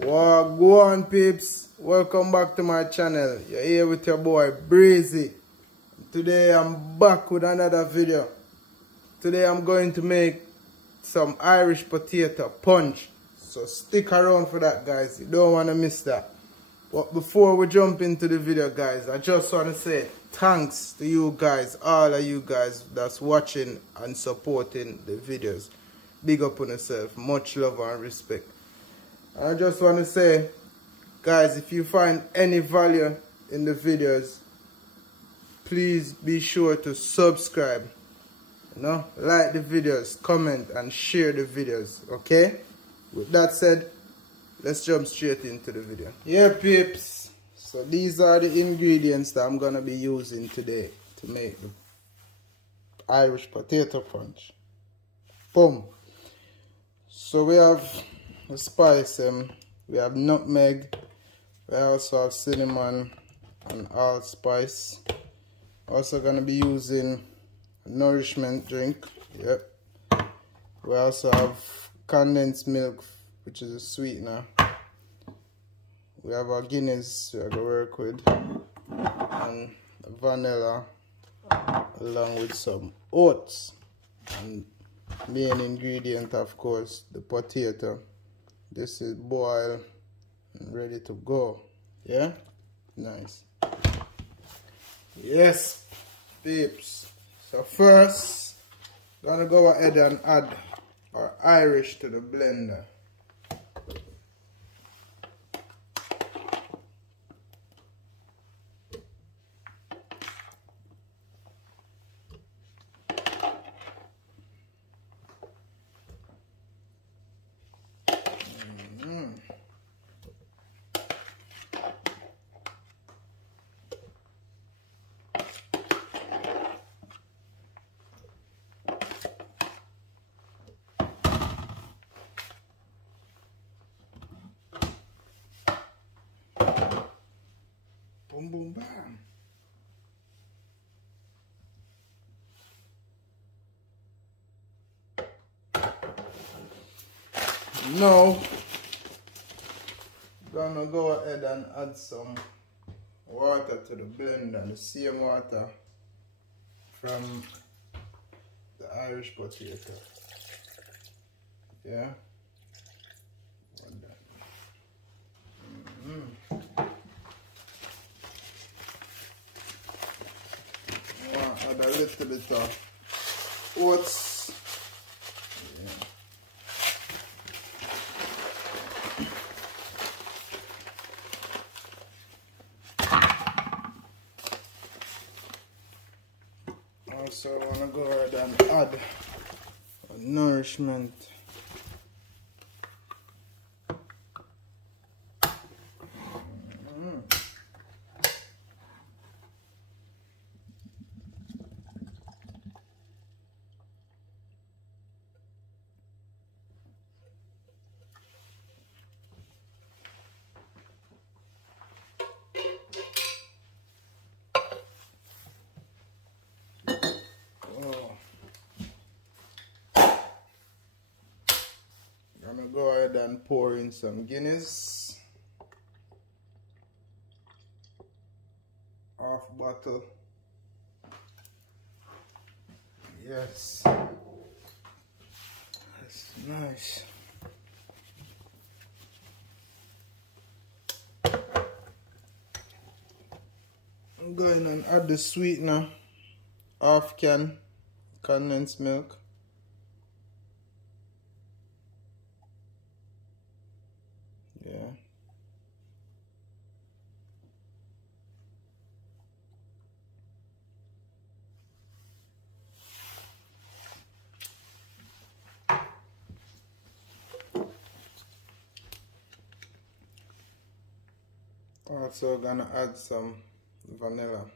Wow, go on peeps, welcome back to my channel. You're here with your boy Breezy. Today I'm back with another video. Today I'm going to make some Irish potato punch. So stick around for that, guys. You don't want to miss that. But before we jump into the video, guys, I just want to say thanks to you guys, all of you guys that's watching and supporting the videos. Big up on yourself. Much love and respect. I just want to say, guys, if you find any value in the videos, please be sure to subscribe, like the videos, comment and share the videos, okay? With that said, let's jump straight into the video. Yeah, peeps, so these are the ingredients that I'm going to be using today to make the Irish potato punch. Boom. So we have the spice, we have nutmeg, we also have cinnamon and allspice. Also gonna be using a nourishment drink. Yep. We also have condensed milk, which is a sweetener. We have our Guinness we are gonna work with, and vanilla, along with some oats, and main ingredient, of course, the potato. This is boiled and ready to go. Yeah? Nice. Yes, peeps. So first, gonna go ahead and add our Irish to the blender. Boom, boom, bam. Now, gonna go ahead and add some water to the blender, the same water from the Irish potato. Yeah. Add a little bit of oats. Yeah. Also, I want to go ahead and add a nourishment. I'm gonna go ahead and pour in some Guinness. Half bottle. Yes. That's nice. I'm going and add the sweetener. Half can condensed milk. Yeah. Also gonna add some vanilla.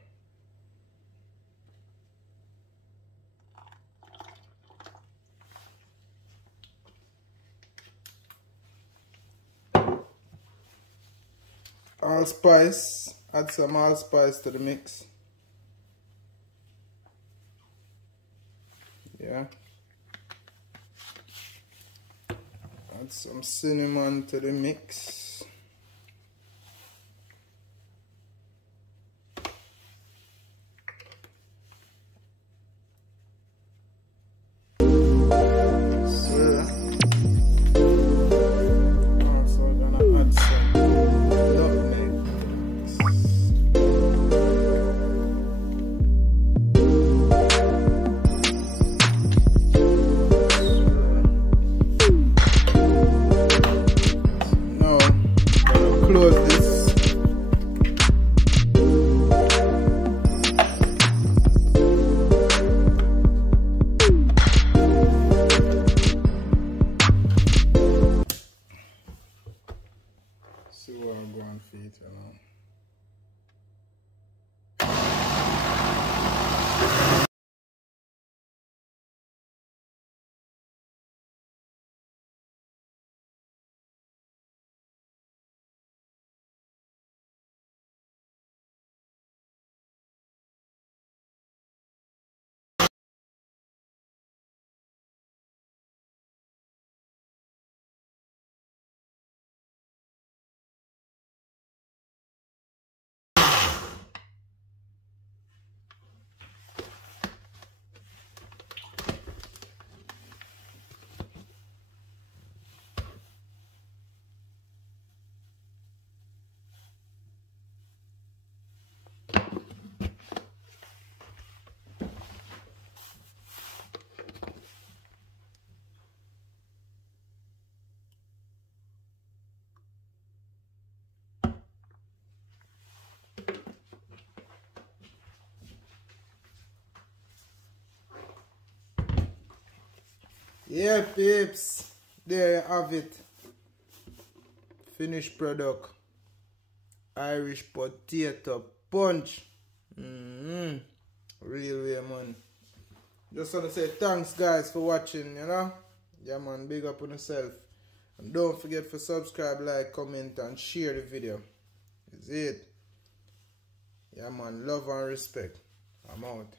Allspice, add some allspice to the mix. Yeah. Add some cinnamon to the mix. Yeah, peeps. There you have it. Finished product. Irish potato punch. Real way, man. Just want to say thanks, guys, for watching, you know. Yeah, man, big up on yourself. And don't forget to subscribe, like, comment, and share the video. Is it? Yeah, man, love and respect. I'm out.